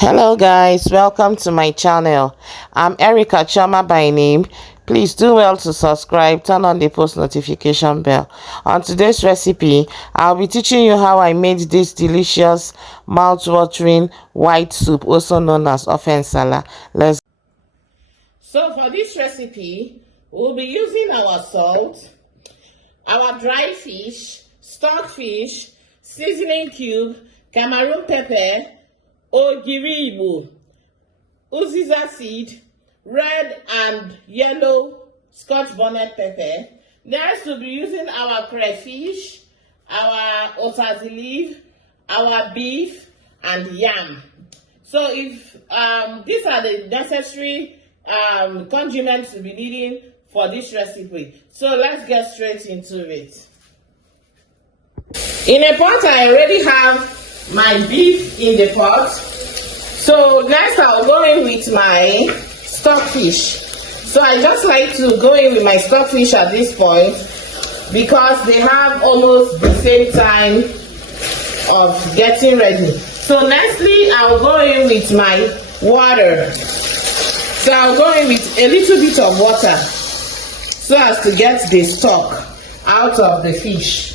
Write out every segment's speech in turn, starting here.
Hello guys, welcome to my channel. I'm Erica Choma by name. Please do well to subscribe, turn on the post notification bell. On today's recipe, I'll be teaching you how I made this delicious mouth-watering white soup, also known as ofe nsala. So for this recipe, we'll be using our salt, our dry fish, stockfish, seasoning cube, Cameroon pepper, ogiri Igbo, uziza seed, red and yellow Scotch bonnet pepper. Next, we'll be using our crayfish, our otazi leaf, our beef, and yam. So if these are the necessary condiments we'll be needing for this recipe. So let's get straight into it. In a pot, I already have my beef in the pot. So next I'll go in with my stockfish. So I just like to go in with my stockfish at this point because they have almost the same time of getting ready. So nextly I'll go in with my water. So I'll go in with a little bit of water so as to get the stock out of the fish.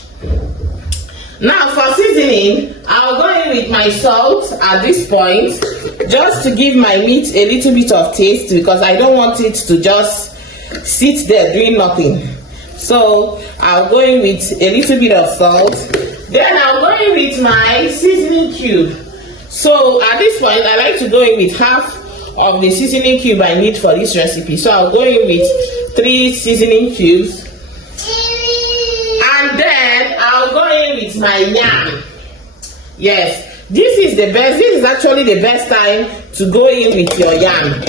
Now for seasoning, I'll go in with my salt at this point just to give my meat a little bit of taste because I don't want it to just sit there doing nothing. So I'll go in with a little bit of salt. Then I'll go in with my seasoning cube. So at this point, I like to go in with half of the seasoning cube I need for this recipe. So I'll go in with 3 seasoning cubes. And then I'll go in with my yam. Yes, this is the best. This is actually the best time to go in with your yam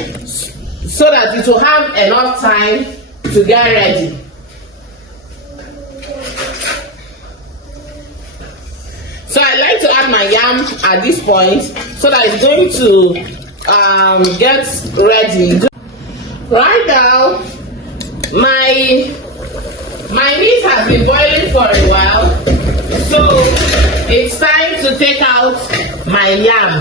so that it will have enough time to get ready. So I like to add my yam at this point so that it's going to get ready. Right now, my meat has been boiling for a while, so it's time to take out my yam.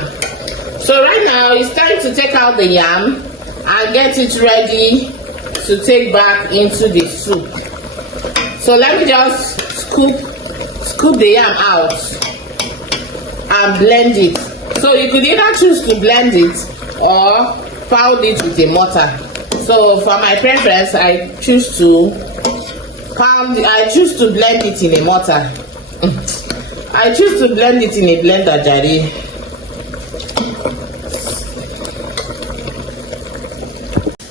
So right now it's time to take out the yam and get it ready to take back into the soup. So let me just scoop the yam out and blend it. So you could either choose to blend it or pound it with a mortar. So for my preference, I choose to blend it in a mortar. I choose to blend it in a blender, Jari.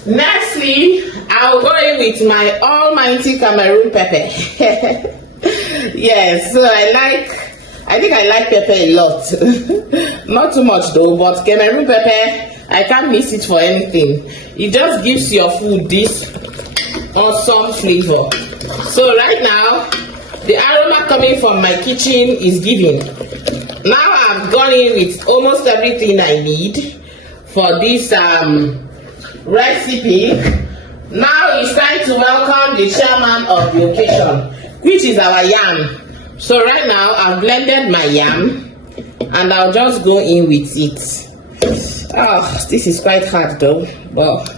Nextly, I'll go in with my almighty Cameroon pepper. Yes, so I think I like pepper a lot. Not too much though, but Cameroon pepper, I can't miss it for anything. It just gives your food this awesome flavor. So right now, the aroma coming from my kitchen is giving. Now I've gone in with almost everything I need for this recipe. Now it's time to welcome the chairman of the occasion, which is our yam. So right now I've blended my yam and I'll just go in with it. Oh, this is quite hard though. But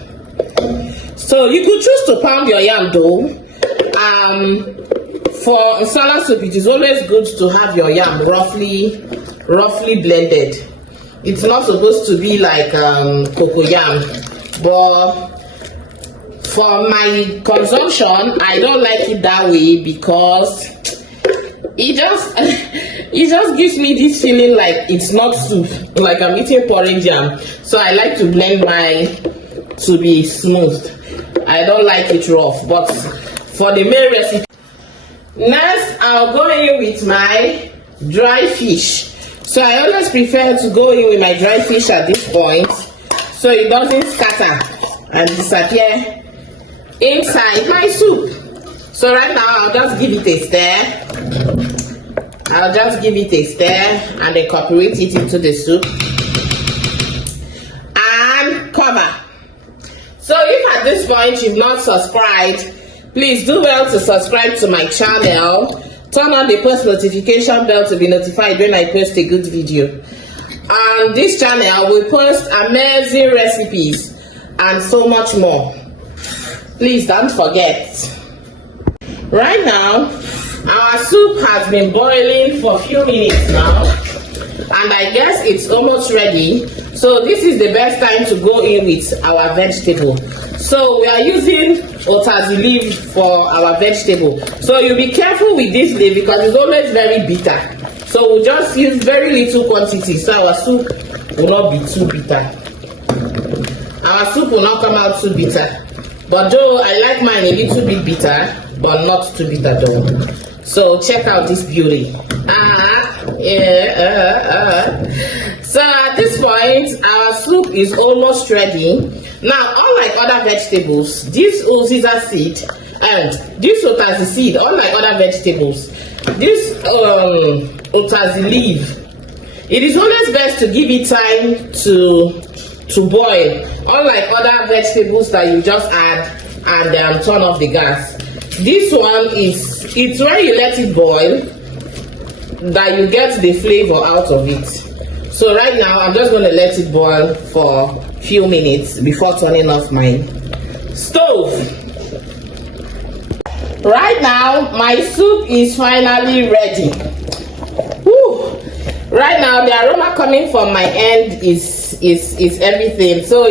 so you could choose to pound your yam though. For nsala soup, it is always good to have your yam roughly blended. It's not supposed to be like cocoyam, but for my consumption, I don't like it that way because it just gives me this feeling like it's not soup, like I'm eating porridge yam. So I like to blend mine to be smooth. I don't like it rough, but for the main recipe, next I'll go in with my dry fish. So I always prefer to go in with my dry fish at this point so it doesn't scatter and disappear inside my soup. So right now I'll just give it a stir. I'll just give it a stir and incorporate it into the soup and cover. So if at this point you've not subscribed, please do well to subscribe to my channel. Turn on the post notification bell to be notified when I post a good video. On this channel we post amazing recipes and so much more. Please don't forget. Right now our soup has been boiling for a few minutes now, and I guess it's almost ready. So this is the best time to go in with our vegetable. So we are using otazi leaf for our vegetable. So you be careful with this leaf because it's always very bitter. So we'll just use very little quantity so our soup will not be too bitter. Our soup will not come out too bitter. But though I like mine a little bit bitter, but not too bitter though. So check out this beauty. So at this point our soup is almost ready. Now, unlike other vegetables, this uziza seed and this otazi seed, unlike other vegetables, this otazi leaf, it is always best to give it time to boil, unlike other vegetables that you just add and turn off the gas. This one it's when you let it boil that you get the flavor out of it. So right now I'm just going to let it boil for a few minutes before turning off my stove. Right now my soup is finally ready. Woo. Right now the aroma coming from my end is everything. So